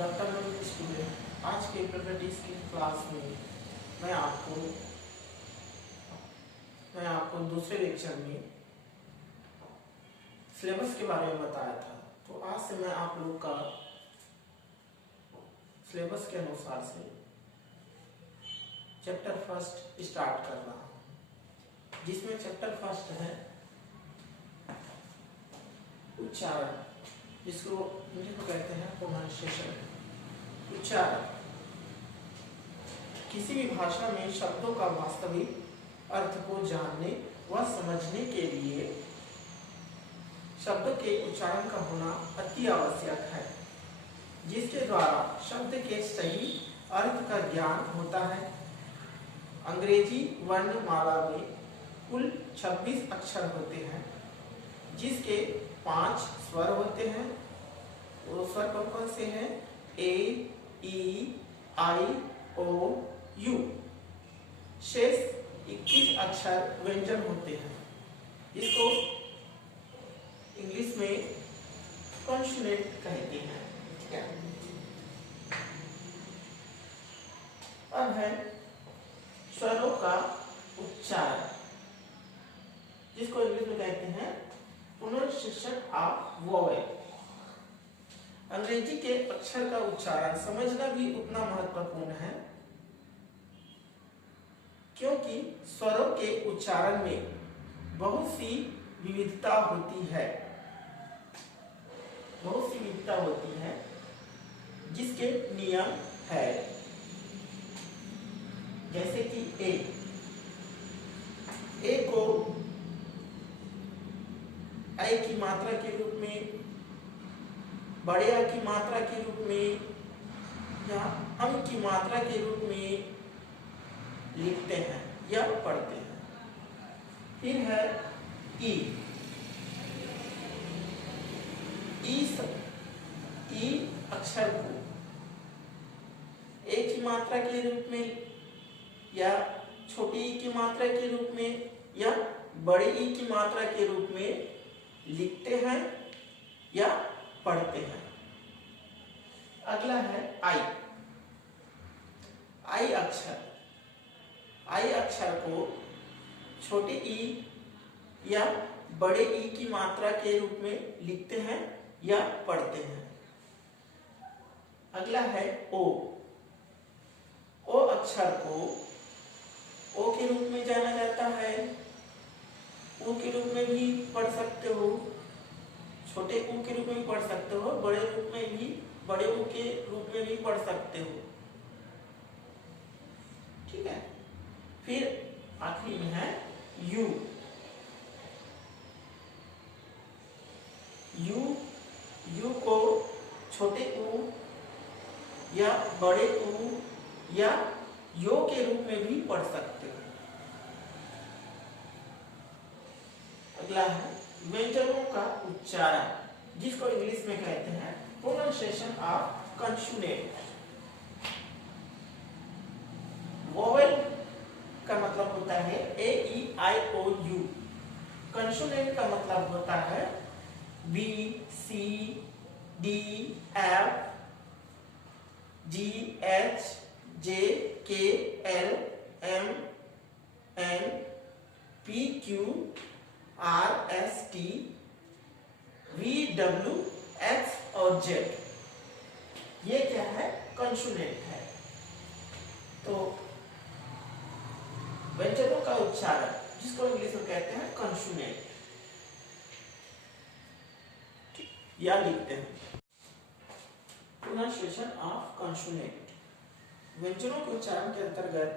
Good afternoon student. आज के practice की क्लास में मैं आपको दूसरे लेक्चर में सिलेबस के बारे में बताया था। तो आज से मैं आप लोग का सिलेबस के अनुसार से चैप्टर फर्स्ट स्टार्ट कर रहा हूँ, जिसमें चैप्टर फर्स्ट है उच्चारण, जिसको इंग्लिश में कहते हैं प्रोनाउंसिएशन। उच्चारण किसी भी भाषा में शब्दों का वास्तविक अर्थ को जानने व समझने के लिए शब्द के उच्चारण का होना अति आवश्यक है, जिसके द्वारा शब्द के सही अर्थ का ज्ञान होता है। अंग्रेजी वर्णमाला में कुल 26 अक्षर होते हैं, जिसके 5 स्वर होते हैं। वो स्वर कौन कौन से हैं? ए, ई, आई, ओ, यू। शेष 21 अक्षर व्यंजन होते हैं, जिसको इंग्लिश में कॉन्सोनेंट कहते हैं। ठीक है। अब है स्वरों का उच्चारण, जिसको इंग्लिश में कहते हैं प्रोनाउंसिएशन ऑफ वोवेल। अंग्रेजी के अक्षर का उच्चारण समझना भी उतना महत्वपूर्ण है, क्योंकि स्वरों के उच्चारण में बहुत सी विविधता होती है, जिसके नियम है। जैसे कि ए को आई की मात्रा के रूप में, बड़े आ की मात्रा के रूप में या हम की मात्रा के रूप में लिखते हैं या पढ़ते हैं। फिर है ई। ई अक्षर को ए की मात्रा के रूप में या छोटी ई की मात्रा के रूप में या बड़ी ई की मात्रा के रूप में लिखते हैं या पढ़ते हैं। अगला है आई। आई अक्षर को छोटे ई या बड़े ई की मात्रा के रूप में लिखते हैं या पढ़ते हैं। अगला है ओ। ओ अक्षर को ओ के रूप में जाना जाता है, ऊ के रूप में भी पढ़ सकते हो, छोटे ऊ के रूप में भी पढ़ सकते हो, बड़े ऊ के रूप में भी पढ़ सकते हो। ठीक है। फिर आखिरी में है यू। यू को छोटे ऊ या बड़े ऊ या यो के रूप में भी पढ़ सकते हो। अगला है व्यंजनों का उच्चारण, जिसको इंग्लिश में कहते हैं प्रोनाउंसिएशन ऑफ कॉन्सोनेंट। वोवेल का मतलब होता है ए, ई, आई, ओ, यू। कॉन्सोनेंट का मतलब होता है B, C, D, F, G, H, J, K, L, M, N, P, Q, R, S, T, V, W, X और जेड। ये क्या है? कॉन्सोनेंट है। तो व्यंजनों का उच्चारण, जिसको इंग्लिश में कहते हैं कॉन्सोनेंट या लिखते हैं प्रोनाउंसिएशन ऑफ कॉन्सोनेंट। व्यंजनों के उच्चारण के अंतर्गत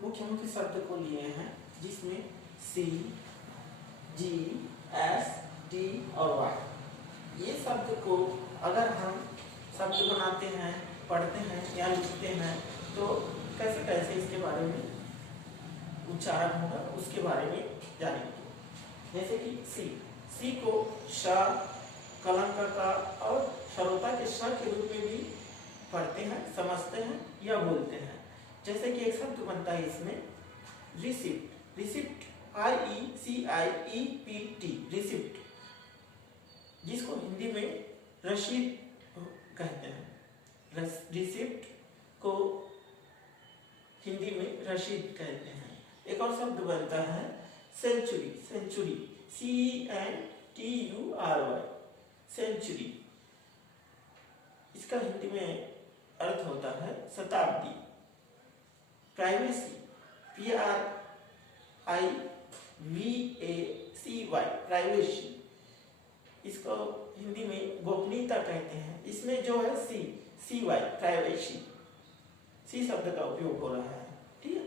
मुख्य शब्द को लिए हैं, जिसमें सी, जी, एस, डी और वाई। ये शब्द को अगर हम शब्द बनाते हैं, पढ़ते हैं या लिखते हैं, तो कैसे इसके बारे में उच्चारण होगा, उसके बारे में जानेंगे। जैसे कि सी को श, कलंक का और श्रोता के श के रूप में भी पढ़ते हैं, समझते हैं या बोलते हैं। जैसे कि एक शब्द बनता है इसमें रिसिप्ट। रिसिप्ट RECIEPT, रिसिप्ट, जिसको हिंदी में रसीद कहते हैं। रिसिप्ट को हिंदी में रसीद कहते हैं। एक और शब्द बनता है सेंचुरी, सेंचुरी CENTURY, सेंचुरी। इसका हिंदी में अर्थ होता है शताब्दी। प्राइवेसी PRIVACY, प्राइवेसी, इसको हिंदी में गोपनीयता कहते हैं। इसमें जो है CY, प्राइवेसी, सी शब्द का उपयोग हो रहा है। ठीक है,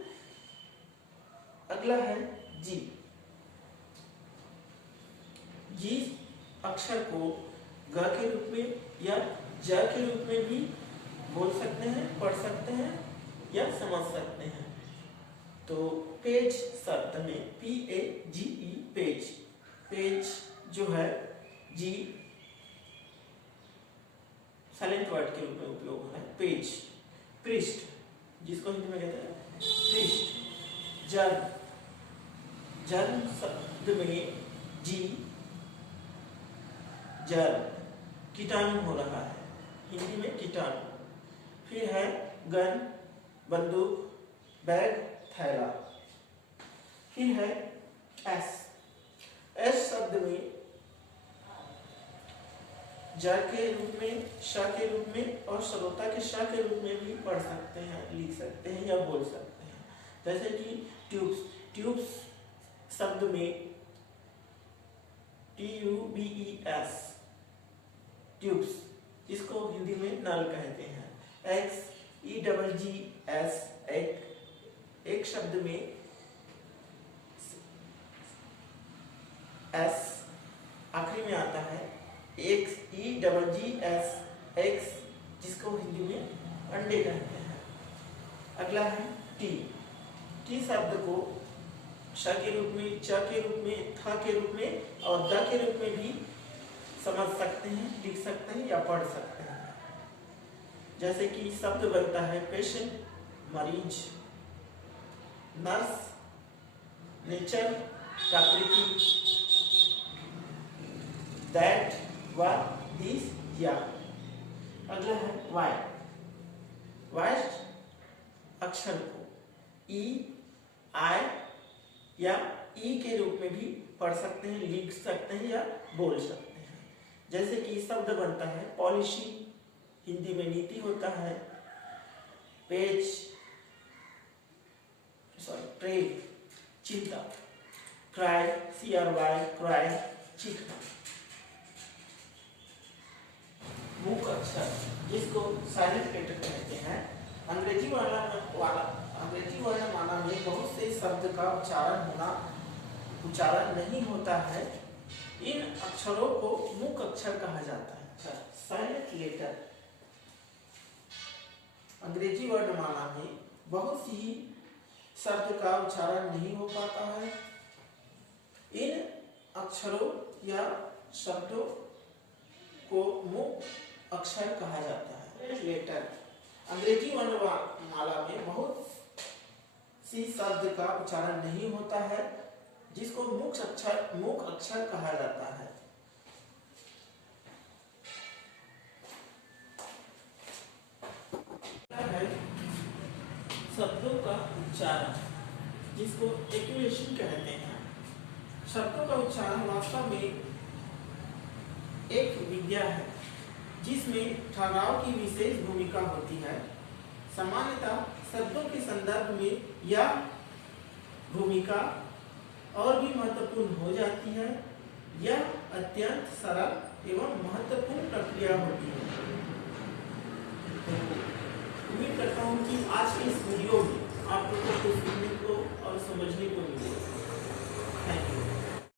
अगला है जी। जी अक्षर को ग के रूप में या ज के रूप में भी बोल सकते हैं, पढ़ सकते हैं या समझ सकते हैं। तो पेज शब्द में PAGE, पेज, पेज जो है जी साइलेंट वर्ड के रूप में उपयोग है पेज। पृष्ठ, जिसको हिंदी में कहते हैं पृष्ठ। जर्म, जर्म शब्द में जी, जर्म, कीटाणु हो रहा है, हिंदी में कीटाणु। फिर है गन, बंदूक, बैग, थैला। फिर है एस, एस शब्द में ज के रूप में, श के रूप में और श्रोता के श के रूप में भी पढ़ सकते हैं, लिख सकते हैं या बोल सकते हैं। जैसे कि ट्यूब्स, ट्यूब्स शब्द में TUBES, ट्यूब्स, इसको हिंदी में नल कहते हैं। XEGGS, एक शब्द में S आखिरी में आता है। XEGGS, जिसको हिंदी में अंडे कहते हैं। अगला है टी। टी शब्द को श के रूप में, च के रूप में, थ के रूप में और द के रूप में भी समझ सकते हैं, लिख सकते हैं या पढ़ सकते हैं। जैसे कि शब्द बनता है पेशेंट, मरीज, नर्स, नेचर, प्रकृति, दैट, व्हाट, दिस, या। अगला है वाई। वाई अक्षर को E, I या ई के रूप में भी पढ़ सकते हैं, लिख सकते हैं या बोल सकते हैं। जैसे कि शब्द बनता है पॉलिसी, हिंदी में नीति होता है। पेज, प्रे, चिंता। क्राई, CRY, क्राई, चीखना। मूक अक्षर, जिसको साइलेंट लेटर कहते हैं। अंग्रेजी वर्णमाला में बहुत से शब्द का उच्चारण नहीं होता है। इन अक्षरों को मूक अक्षर कहा जाता है। साइलेंट लेटर, अंग्रेजी वर्णमाला में बहुत सी शब्द का उच्चारण नहीं हो पाता है। इन अक्षरों या शब्दों को मूक अक्षर कहा जाता है। लेटर, अंग्रेजी वर्णमाला में बहुत सी शब्द का उच्चारण नहीं होता है, जिसको मूक अक्षर कहा जाता है। शब्दों का उच्चारण, जिसको एक्यूएशन कहते हैं। शब्दों का उच्चारण वास्तव में एक विद्या है, जिसमें ठहराव की विशेष भूमिका होती है। सामान्यतः शब्दों के संदर्भ में यह भूमिका और भी महत्वपूर्ण हो जाती है। यह अत्यंत सरल एवं महत्वपूर्ण प्रक्रिया होती है। उम्मीद करता हूँ कि